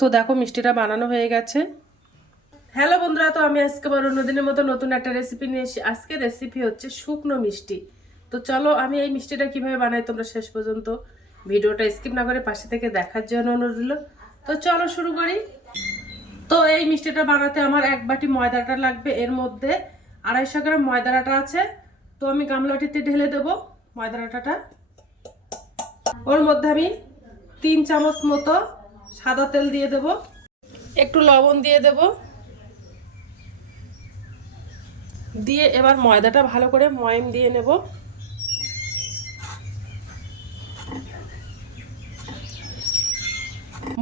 তো দেখো মিষ্টিটা বানানো হয়ে গেছে। হ্যালো বন্ধুরা, তো আমি আজকে আবার অন্যদিনের মতো নতুন একটা রেসিপি নিয়ে এসেছি। আজকে রেসিপি হচ্ছে শুকনো মিষ্টি। তো চলো আমি এই মিষ্টিটা কিভাবে বানাই তোমরা শেষ পর্যন্ত ভিডিওটা স্কিপ না করে পাশে থেকে দেখার জন্য অনুরোধ রইল। তো চলো শুরু করি। তো এই মিষ্টিটা বানাতে আমার এক বাটি ময়দাটা লাগবে। এর মধ্যে 250 গ্রাম ময়দার আটা আছে। তো আমি গামলাটিতে ঢেলে দেব ময়দার আটাটা। ওর মধ্যে আমি 3 চামচ মতো সাদা তেল দিয়ে দেব, একটু লবণ দিয়ে দেব, দিয়ে এবার ময়দাটা ভালো করে ময়াম দিয়ে নেব।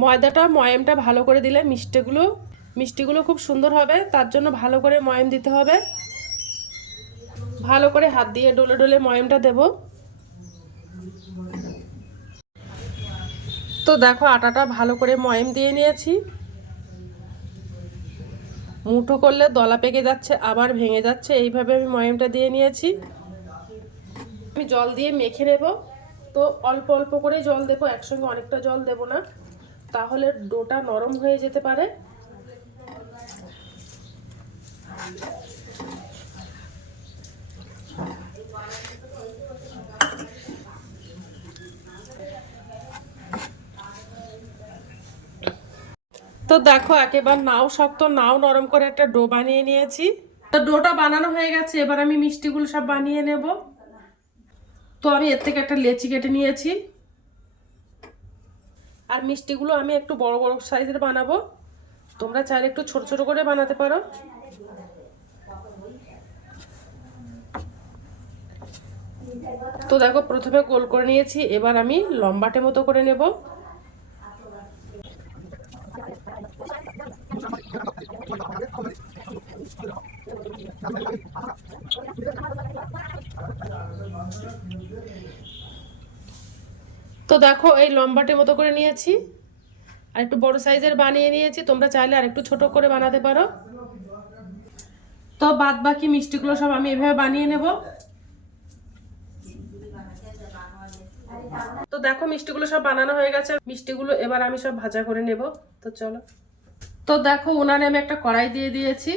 ময়দাটা ময়ামটা ভালো করে দিলে মিষ্টিগুলো খুব সুন্দর হবে, তার জন্য ভালো করে ময়াম দিতে হবে। ভালো করে হাত দিয়ে ডলে ডলে ময়ামটা দেব। তো দেখো আটাটা ভালো করে ময়াম দিয়ে নিয়েছি। মুঠো করলে দলা পেকে যাচ্ছে, আবার ভেঙে যাচ্ছে, এইভাবে আমি ময়ামটা দিয়ে নিয়েছি। আমি জল দিয়ে মেখে নেব। তো অল্প অল্প করে জল দেবো, একসঙ্গে অনেকটা জল দেব না, তাহলে ডোটা নরম হয়ে যেতে পারে। তো দেখো একেবারে নাও শক্ত নাও নরম করে একটা ডো বানিয়ে নিয়েছি। তো ডোটা বানানো হয়ে গেছে, এবার আমি মিষ্টিগুলো সব বানিয়ে নেব। তো আমি এর থেকে একটা লেচি কেটে নিয়েছি, আর মিষ্টিগুলো আমি একটু বড় বড় সাইজের বানাবো। তোমরা চাইলে একটু ছোট ছোট করে বানাতে পারো। তো দেখো প্রথমে গোল করে নিয়েছি, এবার আমি লম্বাটে মতো করে নেব। তো দেখো এই লম্বাটে মতো করে নিয়েছি, আর একটু বড় সাইজের বানিয়ে নিয়েছি। তোমরা চাইলে আর একটু ছোট করে বানাতে পারো। তো বাদ বাকি মিষ্টিগুলো সব আমি এভাবে বানিয়ে নেব। তো দেখো মিষ্টিগুলো সব বানানো হয়ে গেছে। মিষ্টিগুলো এবার আমি সব ভাজা করে নেব। তো চলো। তো দেখো উনানে আমি একটা কড়াই দিয়ে দিয়েছি,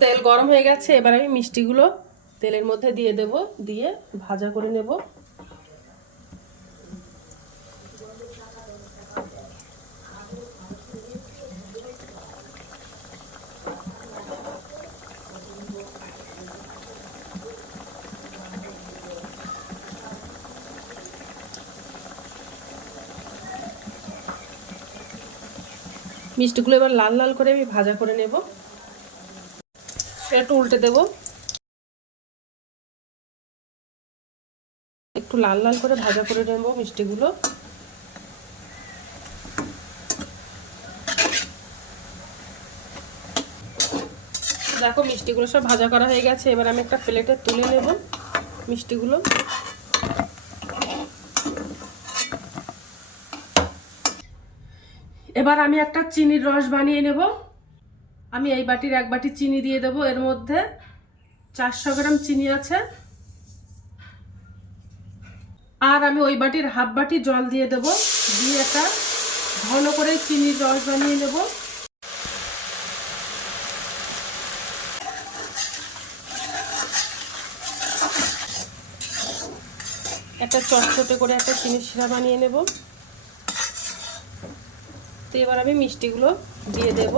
তেল গরম হয়ে গেছে। এবার আমি মিষ্টিগুলো তেলের মধ্যে দিয়ে দেব, দিয়ে ভাজা করে নেব। মিষ্টিগুলো এবার লাল লাল করে আমি ভাজা করে নেব। একটু উল্টে দেব, একটু লাল লাল করে ভাজা করে নেব মিষ্টিগুলো। দেখো মিষ্টিগুলো সব ভাজা করা হয়ে গেছে। এবার আমি একটা প্লেটে তুলে নেব মিষ্টিগুলো। এবার আমি একটা চিনির রস বানিয়ে নেব। আমি এই বাটির এক বাটি চিনি দিয়ে দেব। এর মধ্যে 400 গ্রাম চিনি আছে, আর আমি ওই বাটির হাফ বাটি জল দিয়ে দেব। দিয়ে একটা ঘন করে চিনির রস বানিয়ে নেব। একটা চটচটে করে একটা চিনির শিরা বানিয়ে নেব। তো এবার আমি মিষ্টিগুলো দিয়ে দেব,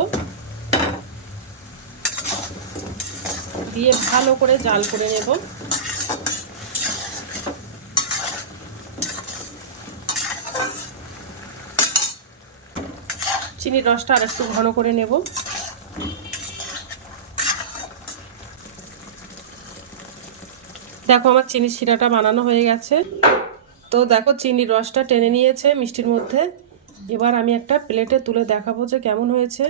দিয়ে ভালো করে জাল করে নেব। চিনির রসটা আর একটু ঘন করে নেব। দেখো আমার চিনির শিরাটা বানানো হয়ে গেছে। তো দেখো চিনির রসটা টেনে নিয়েছে মিষ্টির মধ্যে। এবার আমি একটা প্লেটে তুলে দেখাবো যে কেমন হয়েছে।